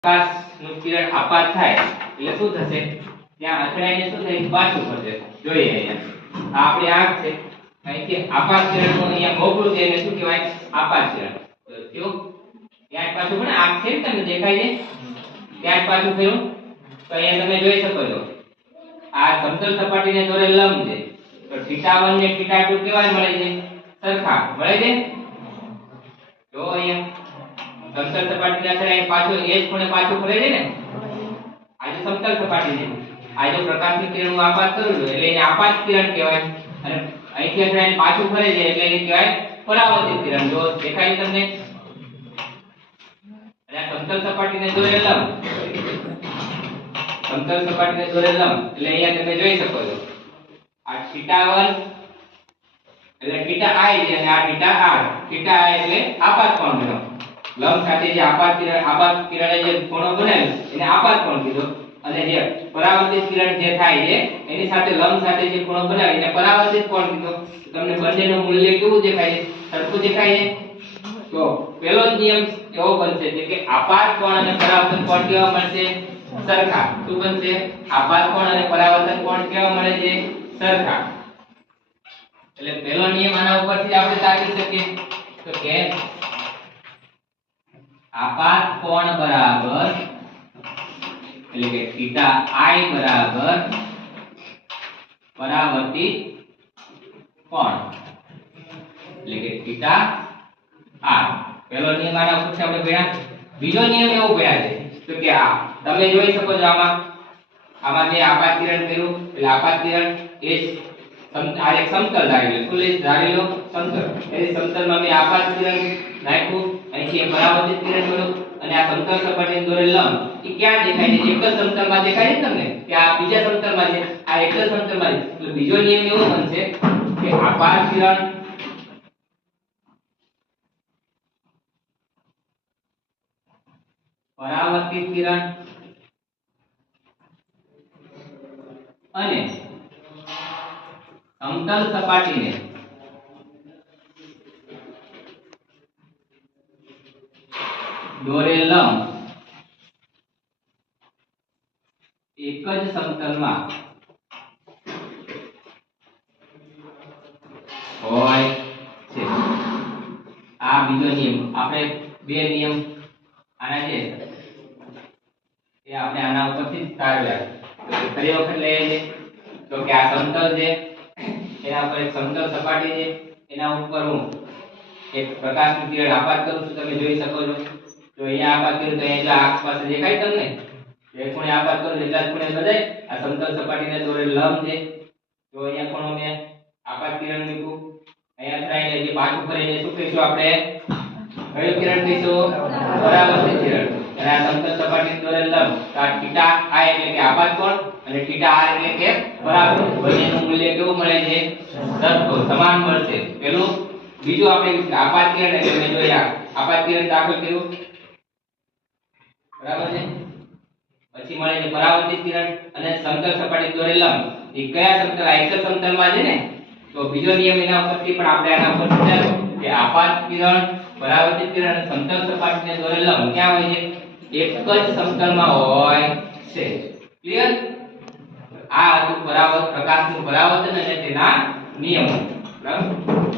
પ્રકાશનું કિરણ આપાત થાય એટલે શું થશે? ત્યાં અથડાઈને શું થાય? પાછું ફરશે. જોઈએ અહીંયા આ આપણી આંખ છે, અહીંથી આપાત કિરણનું અહીંયા મોકળું છે એને શું કહેવાય? આપાત કિરણ. તો કેવું ત્યાં પાછું પણ આંખ છે તમને દેખાય છે, ત્યાં પાછું ફેરવું તો અહીંયા તમે જોઈ શકો છો આ સમતલ સપાટીને દોરેલ લંબ છે, તો θ1 ને θ2 કેવા મળે છે? સરખા મળે છે. જો અહીંયા સમતલ સપાટીના અથડાઈને પાછું એ જ ખૂણે પાછું ફરે છે ને, આ જે સમતલ સપાટી છે, આ જો પ્રકાશની કિરણનું આપાત કરું છું એટલે એને આપાત કિરણ કહેવાય, અને અહીંથી અથડાઈને પાછું ફરે છે એટલે એને કહેવાય પરાવર્તિત કિરણ. જો દેખાય તમને? અને આ સમતલ સપાટીને દોરેલ લંબ, સમતલ સપાટીને દોરેલ લંબ એટલે અહીંયા તમે જોઈ શકો છો આ θ1 એટલે θi છે અને આ θr. θi એટલે આપાત કોણ ગણો. લંબ સાથે જે આપાત કિરણે જે કોણો બનાવ્યો એને આપાત કોણ કીધો, અને જે પરાવર્તિત કિરણ જે થાય છે એની સાથે લંબ સાથે જે કોણો બનાવ્યો એને પરાવર્તિત કોણ કીધો. તમને બંનેનું મૂલ્ય કેવું દેખાય છે? સરખું દેખાય છે. તો પહેલો જ નિયમ એવો બનશે કે આપાત કોણ અને પરાવર્તન કોણ કેવા મળશે? સરખા. શું બનશે? આપાત કોણ અને પરાવર્તન કોણ કેવા મળે છે? સરખા. એટલે પહેલો નિયમ આના ઉપરથી આપણે તાકી શકીએ તો કે આપાત કોણ બરાબર એટલે કે θi બરાબર પરાવર્તિત કોણ એટલે કે θr. પહેલો નિયમ આના ઉપરથી આપણે ભણ્યા. બીજો નિયમ એવો ભણ્યા છે તો કે આ તમે જોઈ શકો છો આમાં જે આપાત કિરણ કર્યું એટલે આપાત કિરણ એ આ એક સમતલ ધારેલું ધારેલો સમતલ, એ સમતલમાં મેં આપાત કિરણ નાખ્યું, અહીંથી પરાવર્તિત કિરણ મળ્યું, અને આ સમતલ સપાટીને દોરેલ લંબ એ ક્યાં દેખાય છે? એક જ સમતલમાં દેખાય છે તમને કે આ બીજા સમતલમાં છે, આ એક જ સમતલમાં છે. એટલે બીજો નિયમ એવો બનશે કે આપાત કિરણ પરાવર્તિત કિરણ અને સમતલ સપાટીને દોરેલ લંબ એક જ સમતલમાં હોય છે. આ બીજો નિયમ. આપણે બે નિયમ આના છે એ આપણે આના ઉપરથી તારવ્યા. તો ફરી વખત લઈએ છીએ તો કે આ સમતલ છે એના પર એક સમતલ સપાટી છે, એના ઉપર હું એક પ્રકાશનું કિરણ આપાત કરું છું. તમે જોઈ શકો છો. તો અહીંયા આપાત કર્યું તો અહીંયા આંખ પાસે દેખાય તમને જે ખૂણે આપાત કરું એટલા જ ખૂણે બધાય આ સમતલ સપાટીને દોરેલ લંબ છે. તો અહીંયા ખૂણો મેં આપાત કિરણ મૂક્યું, અહીંયા અથડાઈને જે પાછું ફરે એને શું કહીશું આપણે? કયું કિરણ કહીશું? પરાવર્તિત કિરણ. અને આ સમતલ સપાટીને દોરેલ લંબ તો આ θi એટલે કે આપાત કોણ અને θr એટલે કે પરાવર્તિત. બંનેનું મૂલ્ય કેવું મળે છે? સરખું સમાન મળશે. પેલું બીજું આપણે આપાત કિરણ એટલે મેં જોયા આપાત કિરણ દાખલ કર્યું બરાબર છે. પછી મળે છે પરાવર્તિત કિરણ અને સમતલ સપાટી દોરેલ લંબ એ કયા સમતલ? આ એક જ સમતલમાં છે ને. તો બીજો નિયમ એના ઉપરથી પણ આપણે આના ઉપર વિચારો કે આપાત કિરણ પરાવર્તિત કિરણ અને સમતલ સપાટીને દોરેલ લંબ ક્યાં હોય છે? એક જ સમતલમાં હોય છે. ક્લિયર? આ હતું પ્રકાશનું પરાવર્તન અને તેના નિયમો. બરાબર.